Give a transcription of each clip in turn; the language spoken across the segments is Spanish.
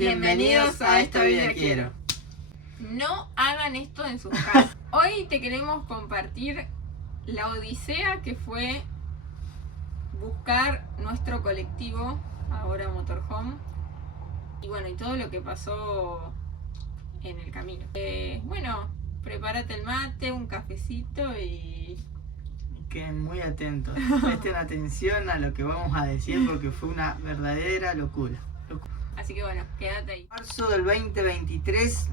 Bienvenidos a Esta Vida Quiero. No hagan esto en sus casas. Hoy te queremos compartir la odisea que fue buscar nuestro colectivo, ahora Motorhome, y bueno, y todo lo que pasó en el camino. Bueno, prepárate el mate, un cafecito y... Queden muy atentos, presten atención a lo que vamos a decir porque fue una verdadera locura. Así que bueno, quédate ahí. En marzo del 2023,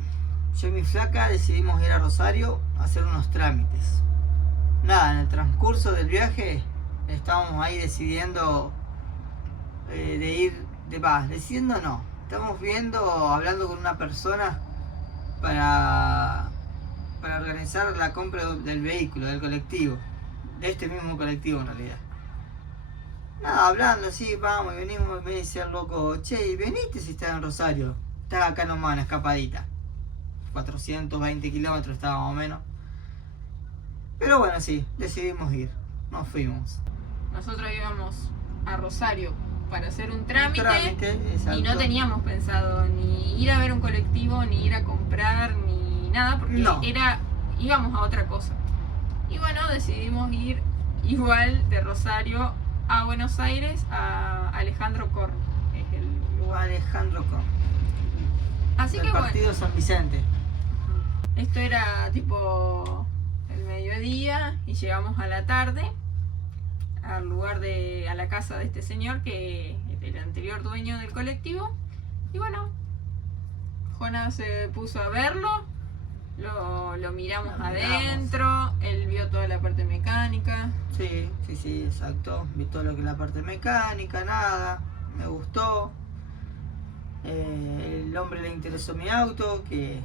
yo y mi flaca decidimos ir a Rosario a hacer unos trámites. Nada, en el transcurso del viaje estábamos ahí decidiendo decidiendo no, estamos hablando con una persona para organizar la compra del vehículo, del colectivo, de este mismo colectivo en realidad. Nada, hablando así, vamos y venimos, me dice el loco, che, ¿veniste si estás en Rosario? Estás acá nomás, en escapadita. 420 kilómetros estaba más o menos. Pero bueno, sí, decidimos ir, nos fuimos. Nosotros íbamos a Rosario para hacer un trámite exacto. Y no teníamos pensado ni ir a ver un colectivo, ni ir a comprar, ni nada, porque íbamos a otra cosa. Y bueno, decidimos ir igual de Rosario a Buenos Aires, a Alejandro Korn, es el lugar. Alejandro Korn. Así que partido bueno, San Vicente. Esto era tipo el mediodía y llegamos a la tarde al lugar a la casa de este señor que es el anterior dueño del colectivo. Y bueno, Jonas se puso a verlo, lo miramos adentro, él vio toda la parte mecánica. Sí, exacto. Vi todo lo que es la parte mecánica, nada, me gustó. El hombre le interesó mi auto, que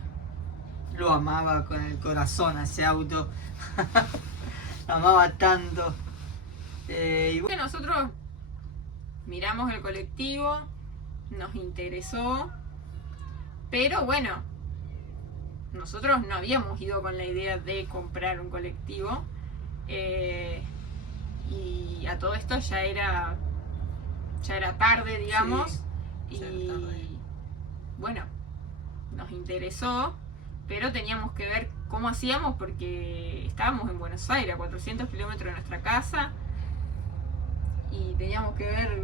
lo amaba con el corazón a ese auto. Lo amaba tanto. Y bueno, nosotros miramos el colectivo, nos interesó, pero bueno, nosotros no habíamos ido con la idea de comprar un colectivo, y a todo esto ya era tarde, digamos, sí, y bueno, nos interesó, pero teníamos que ver cómo hacíamos porque estábamos en Buenos Aires, a 400 kilómetros de nuestra casa, y teníamos que ver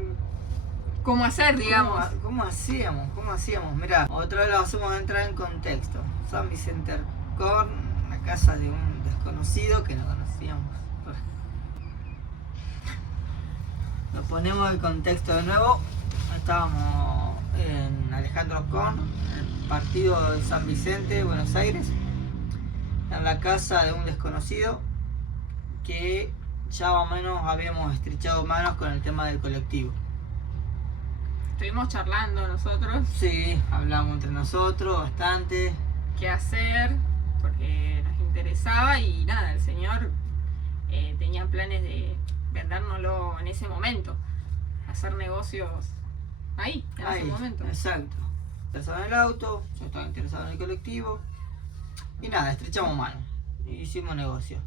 cómo hacer, digamos. ¿Cómo hacíamos? Mirá, otra vez lo hacemos entrar en contexto. San Vicente Korn, la casa de un desconocido que no conocíamos. Lo ponemos en contexto de nuevo. Estábamos en Alejandro Korn, el partido de San Vicente, Buenos Aires, en la casa de un desconocido que ya más o menos habíamos estrechado manos con el tema del colectivo. Estuvimos charlando nosotros. Sí, hablamos entre nosotros bastante. Qué hacer, porque nos interesaba y nada, el señor tenía planes de vendérnoslo en ese momento, hacer negocios ahí, en ese momento. Exacto. Interesado en el auto, yo estaba interesado en el colectivo y nada, estrechamos manos y hicimos negocio.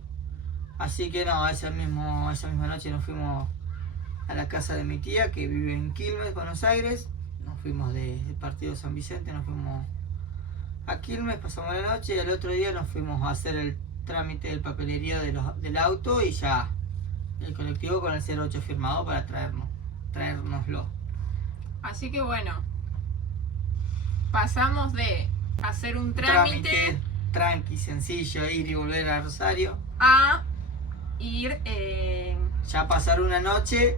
Así que no, esa misma noche nos fuimos a la casa de mi tía que vive en Quilmes, Buenos Aires. Nos fuimos del partido San Vicente, nos fuimos a Quilmes, pasamos la noche y al otro día nos fuimos a hacer el trámite del papelerío del auto y ya el colectivo con el 08 firmado para traérnoslo. Así que bueno, pasamos de hacer un trámite tranqui, sencillo, ir y volver a Rosario, a ir ya pasar una noche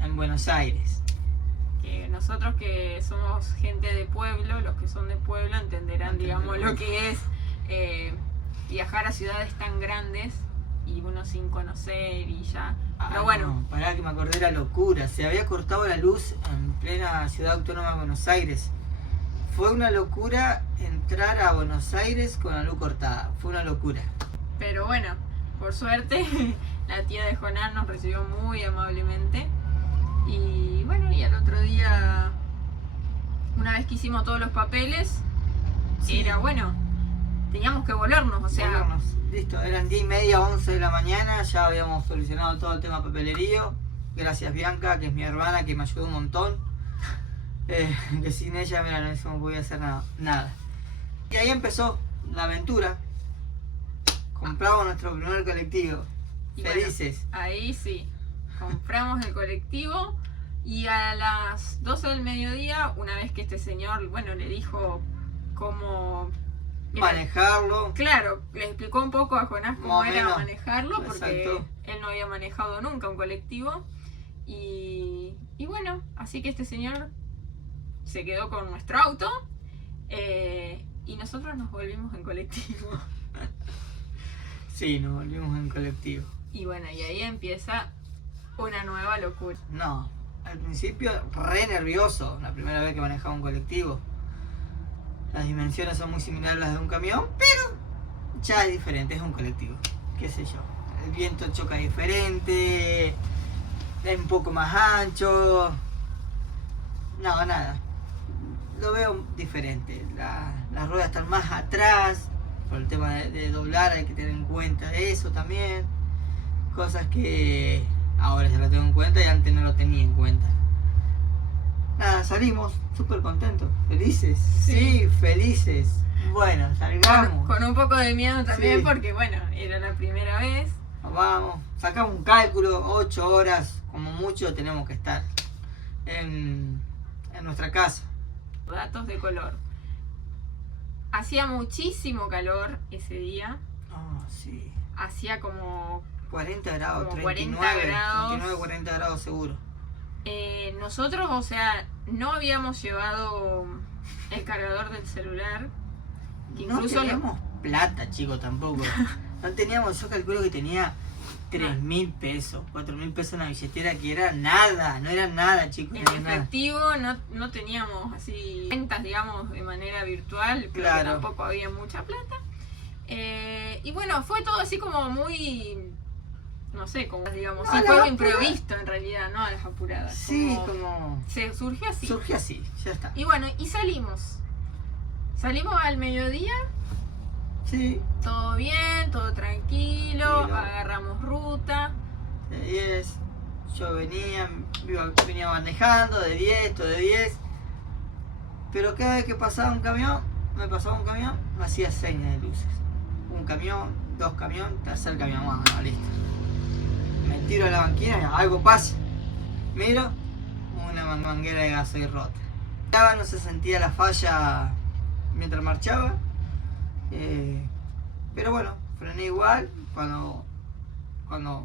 en Buenos Aires. Que nosotros que somos gente de pueblo, los que son de pueblo entenderán, digamos, lo que es viajar a ciudades tan grandes y uno sin conocer y ya. Pero bueno. No, pará que me acordé de la locura. Se había cortado la luz en plena ciudad autónoma de Buenos Aires. Fue una locura entrar a Buenos Aires con la luz cortada. Fue una locura. Pero bueno, por suerte, la tía de Jonás nos recibió muy amablemente. Y bueno, y al otro día, una vez que hicimos todos los papeles, era bueno, teníamos que volvernos, o sea... Listo, eran 10:30, 11 de la mañana, ya habíamos solucionado todo el tema papelerío. Gracias Bianca, que es mi hermana, que me ayudó un montón. Que sin ella, mira, no podía hacer nada. Y ahí empezó la aventura. Compramos nuestro primer colectivo. Y Felices. bueno, ahí sí, compramos el colectivo y a las 12 del mediodía, una vez que este señor, bueno, le dijo cómo Manejarlo. Claro, le explicó un poco a Jonás cómo era manejarlo, porque Exacto. él no había manejado nunca un colectivo. Y bueno, así que este señor se quedó con nuestro auto y nosotros nos volvimos en colectivo. Sí, nos volvimos en colectivo. Y bueno, y ahí empieza una nueva locura. No, al principio re nervioso, la primera vez que manejaba un colectivo. Las dimensiones son muy similares a las de un camión, pero ya es diferente, es un colectivo, qué sé yo. El viento choca diferente, es un poco más ancho. No, nada. Lo veo diferente. Las ruedas están más atrás, por el tema de doblar hay que tener en cuenta eso también. Cosas que ahora ya lo tengo en cuenta y antes no lo tenía en cuenta. Nada, salimos súper contentos, felices. Sí, felices. Bueno, salgamos. Con un poco de miedo también, Sí. Porque bueno, era la primera vez. Vamos, sacamos un cálculo, 8 horas, como mucho tenemos que estar en nuestra casa. Datos de color. Hacía muchísimo calor ese día. Oh, sí. Hacía como 40 grados, Como 39, 40 grados. 39, 40 grados seguro. nosotros, o sea, no habíamos llevado el cargador del celular. Que No incluso teníamos plata, chicos, tampoco. No teníamos, yo calculo que tenía 3.000 pesos, 4.000 pesos en la billetera, que era nada, no era nada, chicos. en no era nada. efectivo no teníamos así ventas, digamos, de manera virtual, pero que Claro. tampoco había mucha plata. Y bueno, fue todo así como muy, no sé, como digamos, No, sí, la fue apurada. imprevisto en realidad, no a las apuradas. Sí, como... Se surgió así. Surgió así, ya está. Y bueno, y salimos. Salimos al mediodía, Sí, todo bien, todo tranquilo, Tranquilo. agarramos ruta. de 10. Yo venía manejando de 10, todo de 10. Pero cada vez que pasaba un camión, me hacía señas de luces. Un camión, dos camiones, tercer camión más, no, listo. Me tiro a la banquina y algo pasa. Miro, una manguera de gasoil rota. No se sentía la falla mientras marchaba. Pero bueno, frené igual. Cuando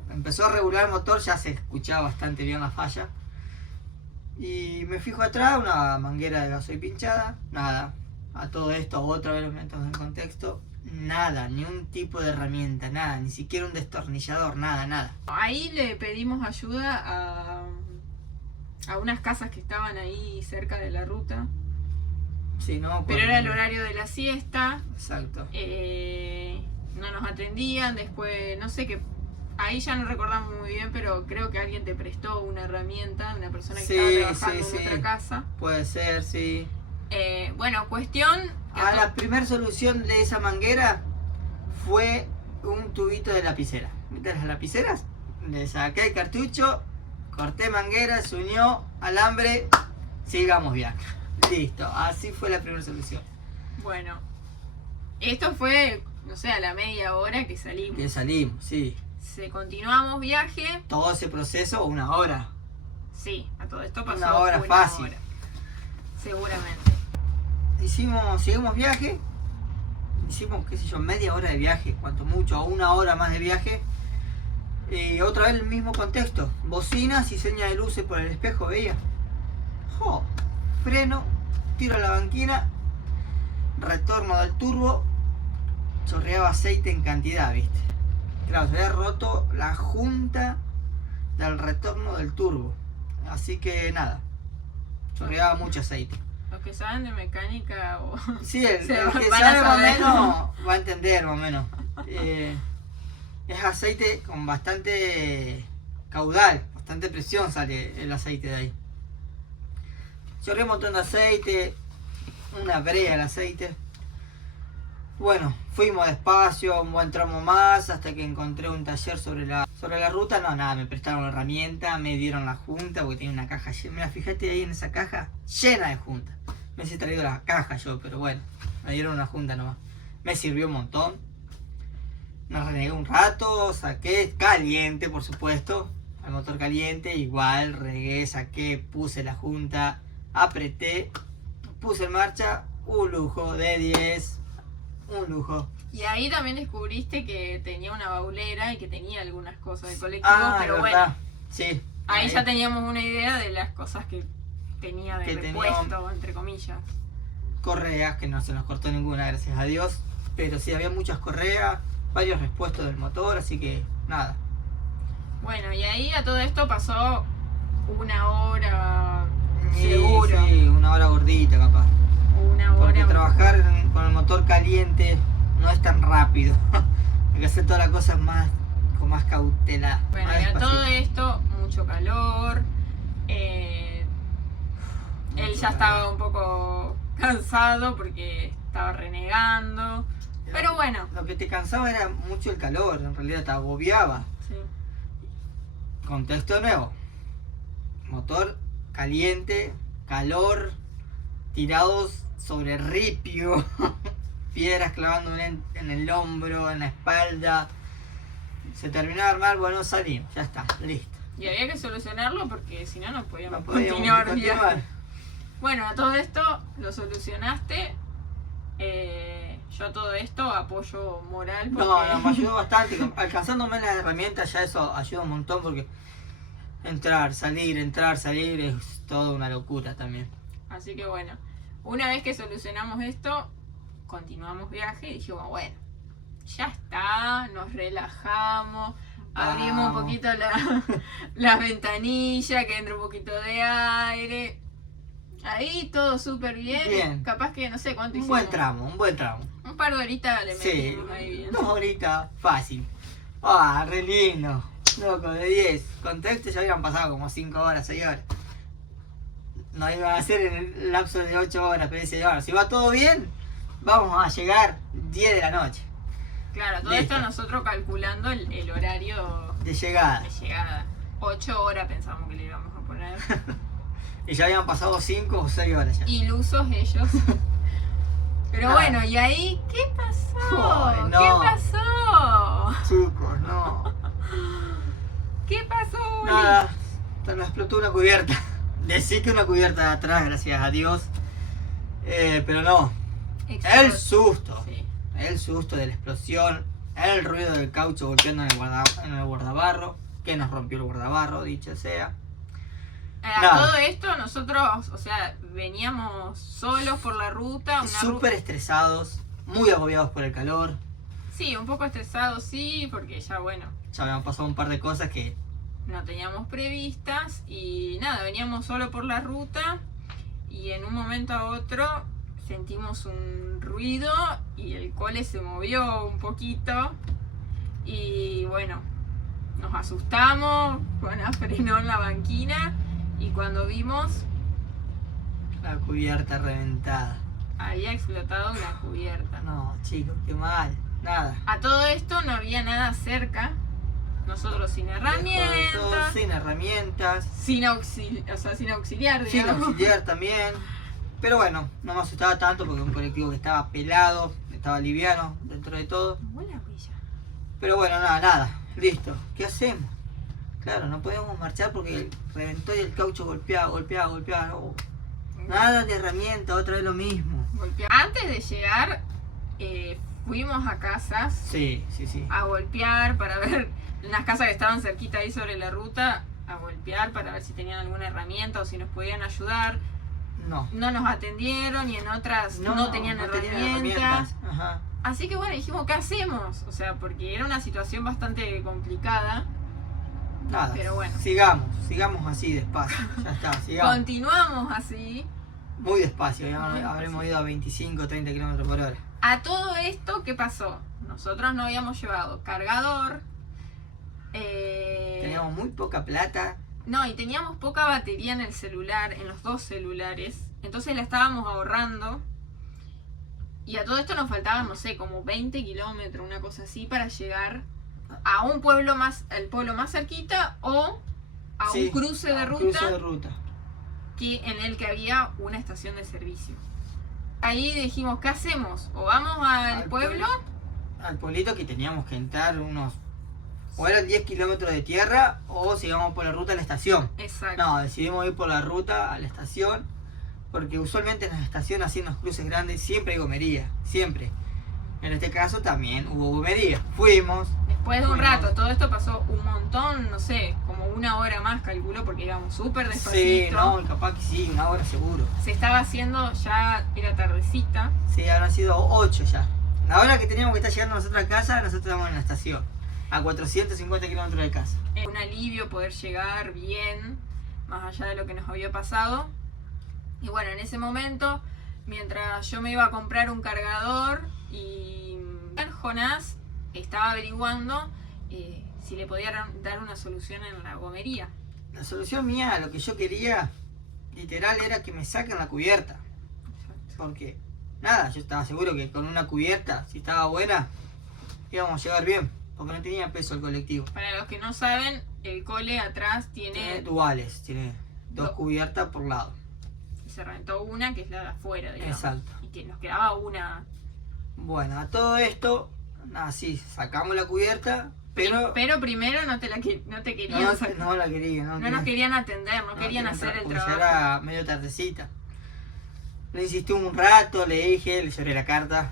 empezó a regular el motor ya se escuchaba bastante bien la falla. Y me fijo atrás, una manguera de gasoil pinchada. Nada, a todo esto, otra vez los metemos en contexto. Nada, ni un tipo de herramienta, nada, ni siquiera un destornillador, nada. Ahí le pedimos ayuda a unas casas que estaban ahí cerca de la ruta. Sí, no, Pero era el horario de la siesta. Exacto. No nos atendían. Después, no sé qué. Ahí ya no recordamos muy bien, pero creo que alguien te prestó una herramienta, una persona que Sí, estaba trabajando sí, en sí. otra casa. Puede ser, sí. Bueno, cuestión. que La primera solución de esa manguera fue un tubito de lapicera. ¿Viste las lapiceras? Le saqué el cartucho, corté manguera, se unió, alambre, sigamos viaje. Listo, así fue la primera solución. Bueno, esto fue, no sé, a la media hora que salimos. Que salimos, sí. Continuamos viaje. Todo ese proceso, 1 hora. Sí, a todo esto pasó 1 hora fácil. hora, seguramente. Seguimos viaje. Hicimos, qué sé yo, media hora de viaje, cuanto mucho, o 1 hora más de viaje. Otra vez el mismo contexto. Bocinas y señas de luces por el espejo, veía. Jo, freno, tiro a la banquina, retorno del turbo, chorreaba aceite en cantidad, viste. Claro, se había roto la junta del retorno del turbo. Así que nada, chorreaba mucho aceite. Los que saben de mecánica o... Sí, el Se que van a sabe más o saber. menos va a entender más o menos. Es aceite con bastante caudal, bastante presión sale el aceite de ahí. Chorré un montón de aceite, una brea el aceite. Bueno, fuimos despacio, un buen tramo más, hasta que encontré un taller sobre la ruta. No, nada, me prestaron la herramienta, me dieron la junta, porque tenía una caja llena. Mira, fíjate ahí en esa caja, llena de juntas. Me hubiese traído la caja yo, pero bueno, me dieron una junta nomás. Me sirvió un montón. Me renegué un rato, saqué caliente, por supuesto, al motor caliente. Igual, regué, saqué, puse la junta, apreté, puse en marcha. Un lujo de 10. Un lujo. Y ahí también descubriste que tenía una baulera y que tenía algunas cosas de colectivo, pero bueno, verdad. Sí. ahí ya teníamos una idea de las cosas que tenía de Que repuesto, tenía- entre comillas. Correas, que no se nos cortó ninguna, gracias a Dios. Pero sí, había muchas correas, varios repuestos del motor, así que nada. Bueno, y ahí a todo esto pasó una hora, Y seguro. sí, una hora gordita capaz. Una Porque hora. trabajar con el motor caliente no es tan rápido. Hay que hacer todas las cosas con más cautela. Bueno, más y a despacito. todo esto, mucho calor. Él Mucho ya calor. estaba un poco cansado porque estaba renegando. Pero bueno, Lo que te cansaba era mucho el calor, en realidad te agobiaba. sí. Contexto nuevo. Motor caliente, calor, tirados sobre ripio, piedras clavando en el hombro, en la espalda. Se terminó de armar, bueno, salimos, ya está, listo. Y había que solucionarlo porque si no, no podíamos, No podíamos continuar. continuar. Bueno, a todo esto lo solucionaste. Yo a todo esto apoyo moral porque... No, me ayudó bastante. Alcanzándome las herramientas ya eso ayuda un montón porque entrar, salir es toda una locura también. Así que bueno, una vez que solucionamos esto, continuamos viaje y dijimos, bueno, ya está, nos relajamos, abrimos un Vamos. poquito la ventanilla, que entre un poquito de aire. Ahí todo súper bien. Bien. Capaz que no sé cuánto Un hicimos. buen tramo. Un par de horitas le Sí, metimos ahí bien. 2 horitas, fácil. Ah, re lindo. Loco, de 10. Contexto ya habían pasado como 5 horas, 6 horas. No iba a ser en el lapso de 8 horas, pero dice, bueno, si va todo bien, vamos a llegar 10 de la noche Claro, todo Listo. esto nosotros calculando el horario de llegada. de llegada. 8 horas pensamos que le íbamos a poner. Y ya habían pasado 5 o 6 horas ya. Ilusos ellos. Pero Ah. bueno, ¿y ahí qué pasó? Ay, no. ¿Qué pasó? Chicos, no. ¿Qué pasó? Uli? Nada, se nos explotó una cubierta. Decí que una cubierta de atrás, gracias a Dios. Pero no. El susto. Sí. El susto de la explosión. El ruido del caucho golpeando en el guardabarro. Que nos rompió el guardabarro, dicho sea. A Nada. todo esto nosotros, o sea, veníamos solos por la ruta. Una Súper estresados. Muy agobiados por el calor. Sí, un poco estresados, sí, porque ya bueno, Ya habían pasado un par de cosas que... no teníamos previstas y nada, veníamos solo por la ruta y en un momento a otro sentimos un ruido y el cole se movió un poquito y bueno, nos asustamos, Juana frenó en la banquina y cuando vimos La cubierta reventada. había explotado una cubierta. No, chicos, qué mal. Nada. A todo esto no había nada cerca, nosotros sin Lejos de todo, herramientas. sin herramientas. Sin auxiliar, Sin digamos. auxiliar también. Pero bueno, no me asustaba tanto porque un colectivo que estaba pelado, estaba liviano dentro de todo. Buena huella. Pero bueno, nada, listo. ¿Qué hacemos? Claro, no podíamos marchar porque reventó y el caucho golpeaba. No. Nada de herramienta, otra vez lo mismo. Antes de llegar, fuimos a casas Sí. a golpear para ver, en las casas que estaban cerquita ahí sobre la ruta, a golpear para ver si tenían alguna herramienta o si nos podían ayudar. No. No nos atendieron y en otras no tenían herramientas. Ajá. Así que bueno, dijimos, ¿qué hacemos? O sea, porque era una situación bastante complicada. Nada. Pero bueno. Sigamos así despacio. Ya está, sigamos. Continuamos así. Muy despacio, ya habremos ido a 25, 30 kilómetros por hora. A todo esto, ¿qué pasó? Nosotros no habíamos llevado cargador. Teníamos muy poca plata. No, y teníamos poca batería en el celular, en los dos celulares. Entonces la estábamos ahorrando. Y a todo esto nos faltaban, no sé, como 20 kilómetros, una cosa así, para llegar a un pueblo más, el pueblo más cerquita o a Sí, un cruce de a un ruta, cruce de ruta. en el que había una estación de servicio. Ahí dijimos, ¿qué hacemos? ¿O vamos al pueblo? Al pueblito, que teníamos que entrar unos... O eran 10 kilómetros de tierra o sigamos por la ruta a la estación. Exacto. No, decidimos ir por la ruta a la estación, porque usualmente en las estaciones, así en los cruces grandes, siempre hay gomería, siempre. En este caso también hubo gomería. Fuimos. Después de un Fuimos. rato, todo esto pasó un montón, no sé, como una hora más, calculo, porque íbamos súper despacito. Sí, no, capaz que sí, una hora seguro. Se estaba haciendo, ya era tardecita. Sí, habrán sido 8 ya. La hora que teníamos que estar llegando nosotros a casa, nosotros estábamos en la estación, a 450 kilómetros de casa. Un alivio poder llegar bien, más allá de lo que nos había pasado. Y bueno, en ese momento, mientras yo me iba a comprar un cargador y Jonás estaba averiguando si le podía dar una solución en la gomería. La solución mía, lo que yo quería, literal, era que me saquen la cubierta. Porque, nada, yo estaba seguro que con una cubierta, si estaba buena, íbamos a llegar bien. Porque no tenía peso el colectivo. Para los que no saben, el cole atrás Tiene tiene... duales, tiene 2 Do- cubiertas por lado. Se rentó una, que es la de afuera, digamos. Exacto. Y que nos quedaba una... Bueno, a todo esto, así, sacamos la cubierta, pero primero no te querían no, sacar. no la quería. No nos querían atender, no querían hacer el porque ya trabajo. era medio tardecita. Le insistí un rato, le dije, le lloré la carta.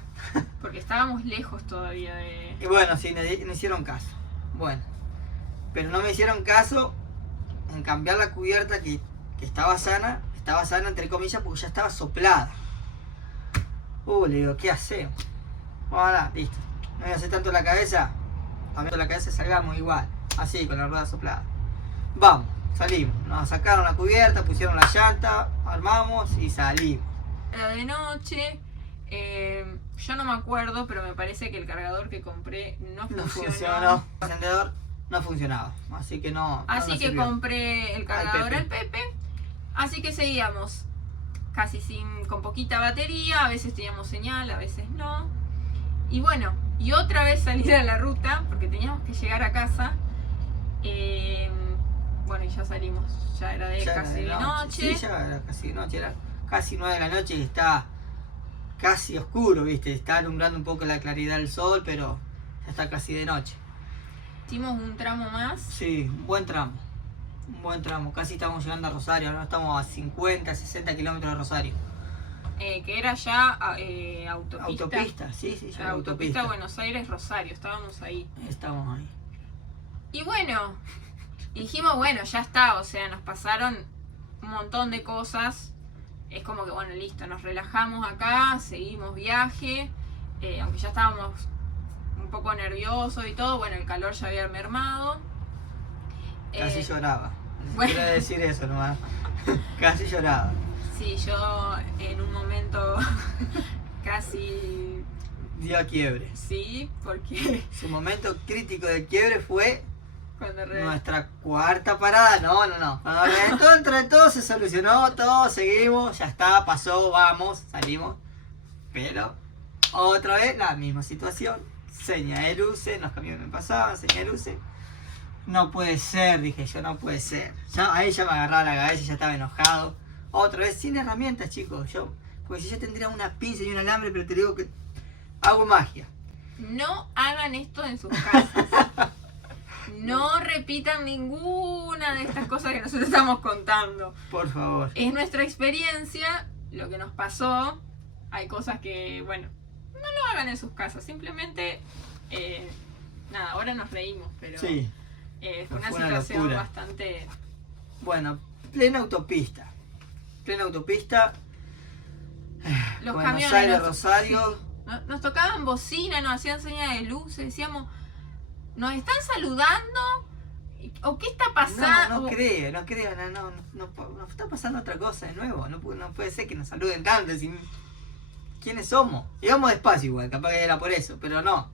Porque estábamos lejos todavía de... Y bueno, sí, no hicieron caso. Bueno, pero no me hicieron caso en cambiar la cubierta que estaba sana entre comillas porque ya estaba soplada. Le digo, ¿qué hacemos? Bueno, listo. No voy a hacer tanto la cabeza. Cambiando la cabeza, salgamos igual. Así, con la rueda soplada. Vamos, salimos. Nos sacaron la cubierta, pusieron la llanta, armamos y salimos. Era de noche, yo no me acuerdo, pero me parece que el cargador que compré no No funcionó. funcionó. El encendedor no funcionaba. Así que no. Así no nos que sirvió. compré el cargador Pepe. al Pepe. Así que seguíamos casi con poquita batería, a veces teníamos señal, a veces no. Y bueno, y otra vez salir a la ruta, porque teníamos que llegar a casa. Bueno, y ya salimos, ya era Ya casi de era noche. Sí, ya era casi de noche. Era casi 9 de la noche y está casi oscuro, ¿viste? Está alumbrando un poco la claridad del sol, pero ya está casi de noche. Hicimos un tramo más. Sí, un buen tramo. Un buen tramo. Casi estamos llegando a Rosario. Ahora estamos a 50, 60 kilómetros de Rosario. Que era ya autopista. Autopista, sí, ya era Autopista Buenos Aires-Rosario, estábamos ahí. Estamos ahí. Y bueno, dijimos, bueno, ya está, o sea, nos pasaron un montón de cosas. Es como que, bueno, listo, nos relajamos acá, seguimos viaje, aunque ya estábamos un poco nerviosos y todo, bueno, el calor ya había mermado. Casi lloraba. bueno. Quiero decir eso nomás. Casi lloraba. Sí, yo en un momento casi... Dio a quiebre. Sí, porque Su momento crítico de quiebre fue cuando nuestra cuarta parada. No. Cuando reventó entre todos, se solucionó todo, seguimos, ya está, pasó, vamos, salimos. Pero otra vez la misma situación. Seña de luces, los camiones me pasaban, seña de luces. No puede ser, dije yo, no puede ser. Ahí ya me agarraba la cabeza, ya estaba enojado. Otra vez, sin herramientas, chicos. Porque si yo tendría una pinza y un alambre, pero te digo que hago magia. no hagan esto en sus casas. No repitan ninguna de estas cosas que nosotros estamos contando. Por favor. Es nuestra experiencia, lo que nos pasó. Hay cosas que, bueno, no lo hagan en sus casas. Simplemente, nada, ahora nos reímos, pero Sí. fue una Fue una situación locura. bastante... Bueno, plena autopista. Plena autopista. Los Buenos camiones Aires, nos- Rosario. Nos tocaban bocina, nos hacían señas de luces, decíamos, ¿nos están saludando? ¿O qué está pasando? No creo, no está pasando otra cosa de nuevo. No puede ser que nos saluden tanto. ¿Quiénes somos? Íbamos despacio igual, capaz que era por eso, pero no.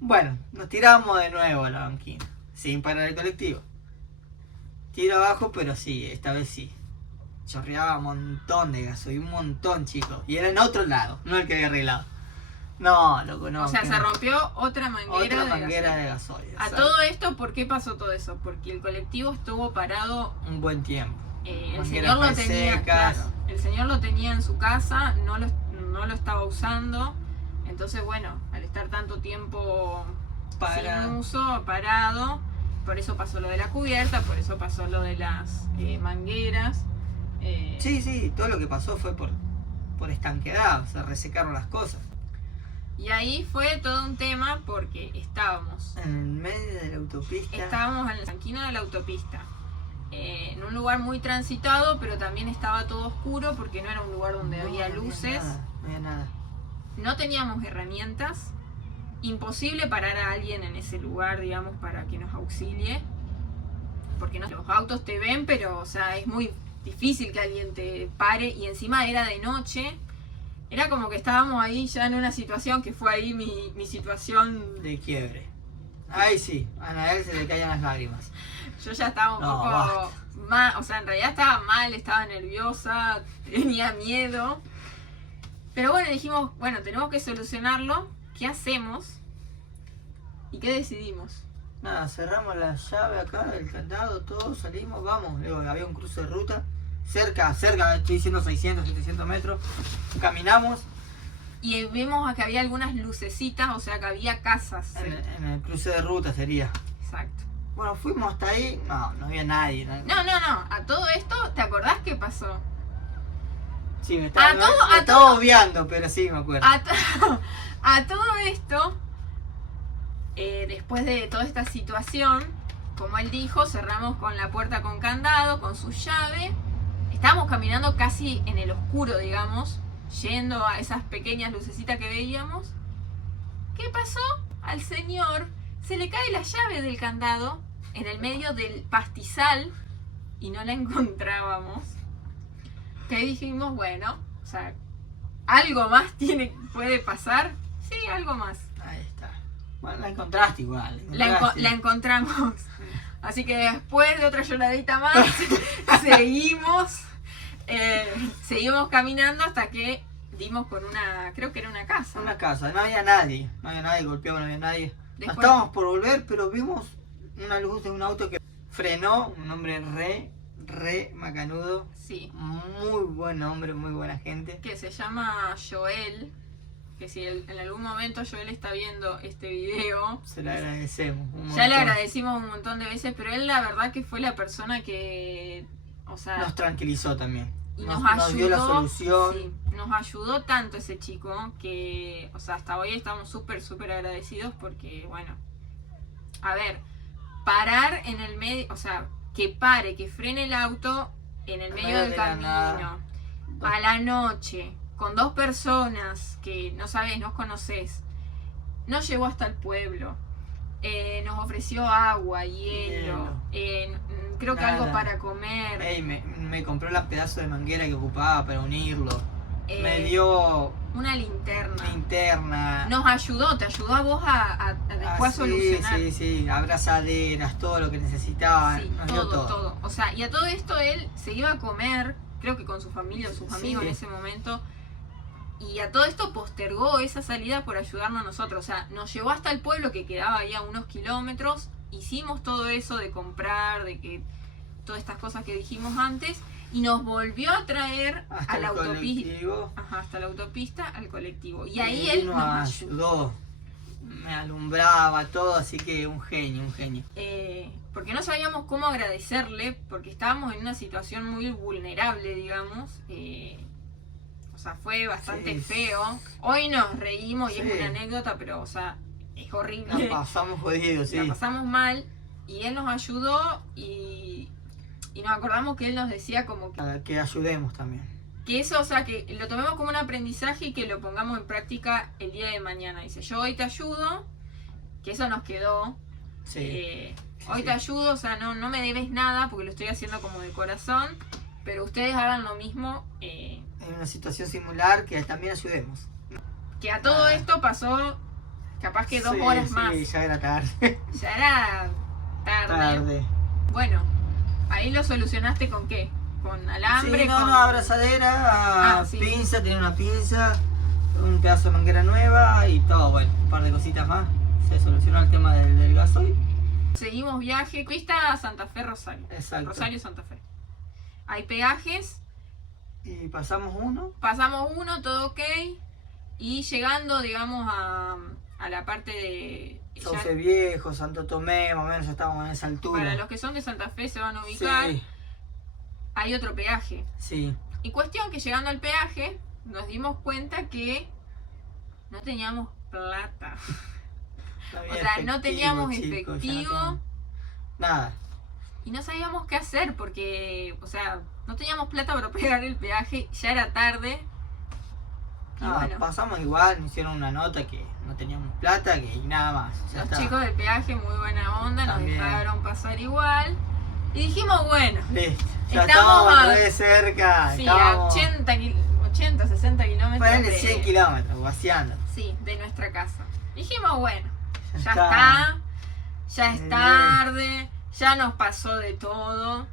Bueno, nos tiramos de nuevo a la banquina, sin parar el colectivo. Tiro abajo, pero sí, esta vez sí. chorreaba un montón de gasoil, un montón, chicos. Y era en otro lado, no el que había arreglado. No, loco, no. O sea, que se no. rompió otra manguera, Otra manguera de de gasoil. gasoil. A exacto. todo esto, ¿por qué pasó todo eso? Porque el colectivo estuvo parado. Un buen tiempo. El Mangueras señor lo tenía, resecas. claro, el señor lo tenía en su casa, no lo estaba usando. Entonces, bueno, al estar tanto tiempo sin uso, parado, por eso pasó lo de la cubierta, por eso pasó lo de las mangueras. Sí, todo lo que pasó fue por estanqueidad, se resecaron las cosas. Y ahí fue todo un tema porque estábamos En el medio de la autopista. en la esquina de la autopista, en un lugar muy transitado, pero también estaba todo oscuro porque no era un lugar donde había luces. No había nada. No teníamos herramientas, imposible parar a alguien en ese lugar, digamos, para que nos auxilie, porque los autos te ven, pero, o sea, es muy difícil que alguien te pare, y encima era de noche. Era como que estábamos ahí ya en una situación que fue ahí mi situación. De quiebre. Ahí sí, a Anael se le caían las lágrimas. Yo ya estaba un No, poco basta. mal, o sea, en realidad estaba mal, estaba nerviosa, tenía miedo. Pero bueno, dijimos, bueno, tenemos que solucionarlo. ¿Qué hacemos? ¿Y qué decidimos? Nada, cerramos la llave acá, el candado, todo, salimos, vamos. Luego había un cruce de ruta, cerca, estoy diciendo 600, 700 metros. Caminamos Y vimos que había algunas lucecitas, o sea que había casas. en el cruce de ruta sería. Exacto. Bueno, fuimos hasta ahí, no había nadie. No, a todo esto, ¿te acordás qué pasó? Sí, me A estaba, todo- me a estaba todo- obviando, pero sí me acuerdo. A todo esto, después de toda esta situación, como él dijo, cerramos con la puerta con candado, con su llave. Estábamos caminando casi en el oscuro, digamos, yendo a esas pequeñas lucecitas que veíamos. ¿Qué pasó? Al señor se le cae la llave del candado en el medio del pastizal y no la encontrábamos. Que ahí dijimos, bueno, o sea, algo más puede pasar. Sí, algo más. Ahí está. Bueno, la encontraste igual. La encontramos. Así que después de otra lloradita más, seguimos caminando hasta que dimos con creo que era una casa. Una casa, no había nadie, golpeado, no había nadie. Después- Estábamos por volver, pero vimos una luz de un auto que frenó, un hombre re macanudo, Sí, muy buen hombre, muy buena gente. que se llama Joel. Que si en algún momento Joel está viendo este video, Se le agradecemos. un ya le montón. agradecimos un montón de veces, pero él la verdad que fue la persona que, o sea, Nos tranquilizó también. y Nos nos ayudó, dio la solución. sí, nos ayudó tanto ese chico que, o sea, hasta hoy estamos súper agradecidos porque, bueno, a ver, parar en el medio, o sea, que frene el auto en el medio del de la camino, nada. a la noche, con dos personas que no sabes, no conoces, nos llevó hasta el pueblo. Nos ofreció agua, hielo, creo que Nada. algo para comer. Ey, me compró la pedazo de manguera que ocupaba para unirlo. Me eh, dio una linterna. linterna. Nos ayudó, te ayudó a vos a después solucionar. Sí, abrazaderas, todo lo que necesitaban. Sí, Nos dio todo. O sea, y a todo esto él se iba a comer, creo que con su familia o sus amigos Sí. en ese momento. Y a todo esto postergó esa salida por ayudarnos a nosotros. O sea, nos llevó hasta el pueblo que quedaba ahí a unos kilómetros. Hicimos todo eso de comprar, de que todas estas cosas que dijimos antes. Y nos volvió a traer Hasta a la el autopista. colectivo. Ajá, hasta la autopista, al colectivo. Y ahí él nos nos ayudó. ayudó. Me alumbraba todo, así que un genio. Porque no sabíamos cómo agradecerle, porque estábamos en una situación muy vulnerable, digamos. O sea, fue bastante Sí. feo. Hoy nos reímos y Sí. es una anécdota, pero, o sea, es horrible. La pasamos jodidos, sí. La pasamos mal y él nos ayudó y nos acordamos que él nos decía como Que ayudemos también. que eso, o sea, que lo tomemos como un aprendizaje y que lo pongamos en práctica el día de mañana. Dice, yo hoy te ayudo, que eso nos quedó. Sí. Hoy sí. te ayudo, o sea, no me debes nada porque lo estoy haciendo como de corazón, pero ustedes hagan lo mismo. En una situación similar, que también ayudemos. Que a todo esto pasó capaz que 2 Sí, horas más. Sí, ya era tarde. Ya era tarde. tarde. Bueno, ahí lo solucionaste con qué? con alambre. Sí, no, con... no, abrazadera, sí. pinza, tenía una pinza, un pedazo de manguera nueva y todo, bueno, un par de cositas más. Se solucionó el tema del gasoil. Seguimos viaje, pista Santa Fe, Rosario. Exacto. Rosario, Santa Fe. Hay peajes, Y pasamos uno. pasamos uno, todo ok. Y llegando, digamos, a la parte de... Sauce Viejo, Santo Tomé, más o menos ya estábamos en esa altura. Para los que son de Santa Fe se van a ubicar. Sí, Hay otro peaje. sí. Y cuestión que llegando al peaje nos dimos cuenta que no teníamos plata. había O sea, no teníamos chicos, ya no efectivo. teníamos nada. Y no sabíamos qué hacer porque, o sea, no teníamos plata para pagar el peaje, ya era tarde. Y bueno, Pasamos igual, nos hicieron una nota que no teníamos plata que y nada más. Ya los está. chicos del peaje, muy buena onda, También. nos dejaron pasar igual. Y dijimos, bueno, Listo. Ya Estamos estamos a- re cerca. sí, estábamos, a 80, 60 kilómetros ponele de, 100 kilómetros, vaciando. sí, de nuestra casa. Dijimos, bueno, ya está. está, ya es Bien. tarde, ya nos pasó de todo,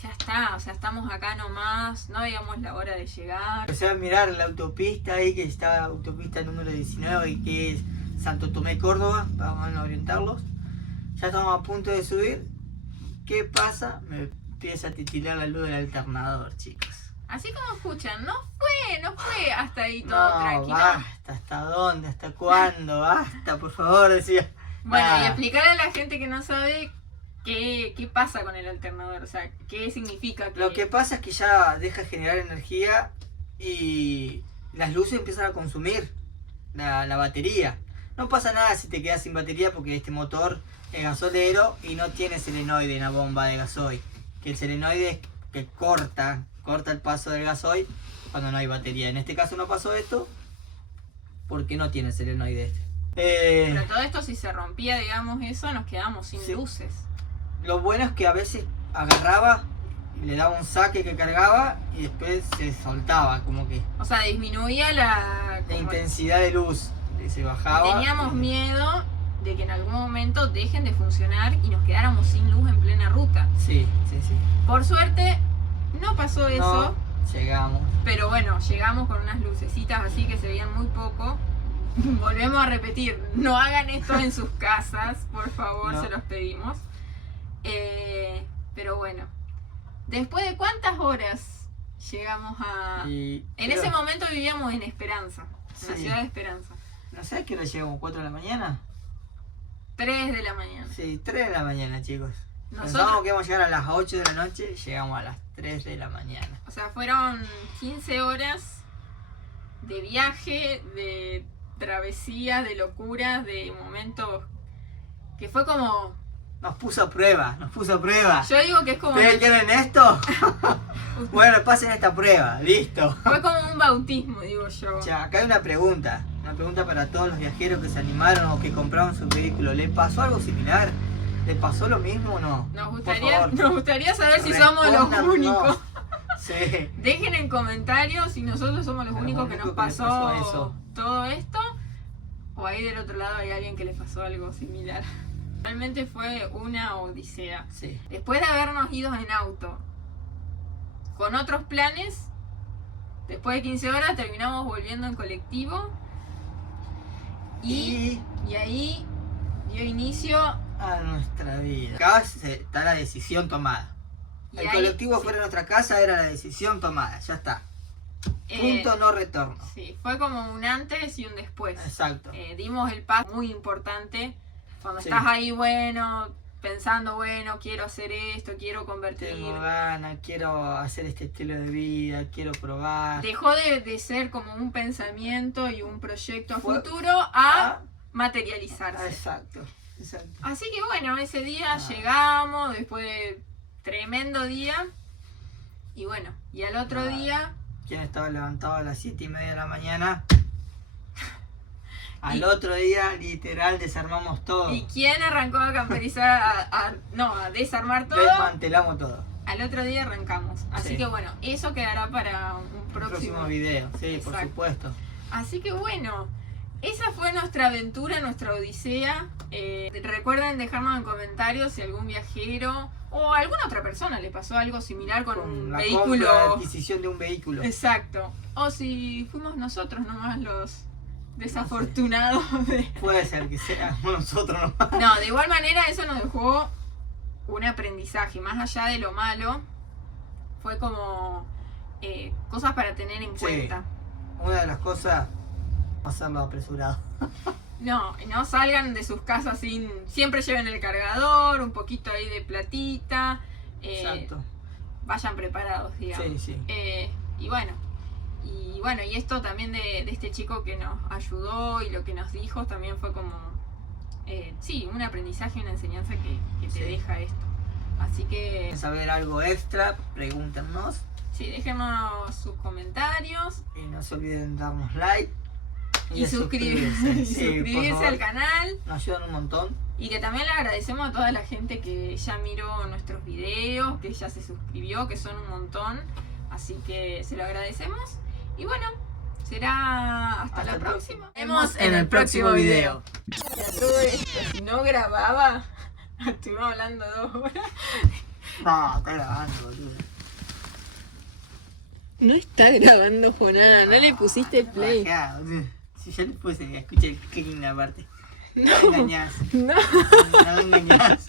ya está, o sea, estamos acá nomás, no veíamos la hora de llegar. Empecé a mirar la autopista ahí, que está autopista número 19 y que es Santo Tomé, Córdoba, para más o menos orientarlos. Ya estamos a punto de subir. ¿Qué pasa? Me empieza a titilar la luz del alternador, chicos. Así como escuchan, no fue hasta ahí todo No, tranquilo. basta, ¿hasta dónde? ¿Hasta cuándo? Basta, por favor, decía. Bueno, y Nada. explicarle a la gente que no sabe qué pasa con el alternador, o sea, qué significa que... Lo que pasa es que ya deja de generar energía y las luces empiezan a consumir la batería. No pasa nada si te quedas sin batería porque este motor es gasolero y no tiene solenoide en la bomba de gasoil. Que el solenoide es que corta el paso del gasoil cuando no hay batería. En este caso no pasó esto porque no tiene solenoide este. Pero todo esto, si se rompía, digamos, eso, nos quedábamos sin Sí. luces. Lo bueno es que a veces agarraba, le daba un saque que cargaba y después se soltaba, como que O sea, disminuía la como- intensidad de luz se bajaba. Teníamos y- miedo de que en algún momento dejen de funcionar y nos quedáramos sin luz en plena ruta. Sí, sí, sí. Por suerte, no pasó eso, No, llegamos. pero bueno, llegamos con unas lucecitas así que se veían muy poco. Volvemos a repetir, no hagan esto en sus casas, por favor, No. se los pedimos. Pero bueno, después de cuántas horas llegamos a... Y En creo- ese momento vivíamos en Esperanza, en la Sí. ciudad de Esperanza. ¿No sabes qué hora llegamos? ¿4 de la mañana? 3 de la mañana. Sí, 3 de la mañana, chicos. Nosotros- Pensábamos que íbamos a llegar a las 8 de la noche, llegamos a las 3 de la mañana. O sea, fueron 15 horas de viaje, de travesías, de locuras, de momentos que fue como... Nos puso a prueba, nos puso a prueba. Yo digo que es como... ¿Ustedes quieren esto? Bueno, pasen esta prueba, listo. Fue como un bautismo, digo yo. Ya, acá hay una pregunta para todos los viajeros que se animaron o que compraron su vehículo. ¿Le pasó algo similar? ¿Le pasó lo mismo o no? Nos Por gustaría, favor, nos gustaría saber si somos los respóndanos. únicos. Sí. Dejen en comentarios si nosotros somos los Los únicos que únicos nos que les pasó, pasó eso. todo esto. O ahí del otro lado hay alguien que le pasó algo similar. Realmente fue una odisea. Sí. Después de habernos ido en auto con otros planes, después de 15 horas terminamos volviendo en colectivo y ahí dio inicio. A nuestra vida. Acá está la decisión tomada. Y El ahí- colectivo sí, fuera de nuestra casa era la decisión tomada. Ya está. eh, Punto no retorno. sí, fue como un antes y un después. Exacto. Dimos el paso muy importante. Cuando Sí. estás ahí, bueno, pensando, bueno, quiero hacer esto, quiero convertir. Tengo ganas, quiero hacer este estilo de vida, quiero probar. Dejó de ser como un pensamiento y un proyecto a Fue- futuro a Ah, materializarse. exacto. Exacto. Así que bueno, ese día Ah. llegamos después de tremendo día. Y bueno, y al otro Ah. día, ¿Quién estaba levantado a las 7:30 de la mañana? Al Y- otro día, literal, desarmamos todo. ¿y quién arrancó a camperizar, a desarmar todo? Desmantelamos todo. Al otro día arrancamos. Así Sí. que bueno, eso quedará para un Próximo próximo. video, sí, por Exacto. supuesto. Así que bueno, esa fue nuestra aventura, nuestra odisea. Recuerden dejarnos en comentarios si algún viajero o alguna otra persona le pasó algo similar con un la vehículo. compra, la adquisición de un vehículo. Exacto. O si fuimos nosotros nomás los desafortunados. Puede ser que seamos nosotros nomás. No, de igual manera eso nos dejó un aprendizaje. Más allá de lo malo, fue como cosas para tener en cuenta. Una de las cosas, hacerlo apresurado. No salgan de sus casas sin... Siempre lleven el cargador, un poquito ahí de platita. Exacto. Vayan preparados, digamos. Sí. Y bueno, y esto también de este chico que nos ayudó y lo que nos dijo también fue como... un aprendizaje, una enseñanza que te deja esto. Así que... ¿Quieren saber algo extra? Pregúntenos. Sí, déjenos sus comentarios. Y no se olviden de darnos like. Y suscribirse al canal. Nos ayudan un montón. Y que también le agradecemos a toda la gente que ya miró nuestros videos, que ya se suscribió, que son un montón. Así que se lo agradecemos. Y bueno, será hasta la próxima. Nos vemos en el próximo video. Ya todo esto, si no grababa, estuvimos hablando 2 horas. No, está grabando, boludo. No está grabando, Jonás, no le pusiste play. Bajá, boludo. Si yo le puse, escuché el clic en la parte. No me engañás. No. No me engañás.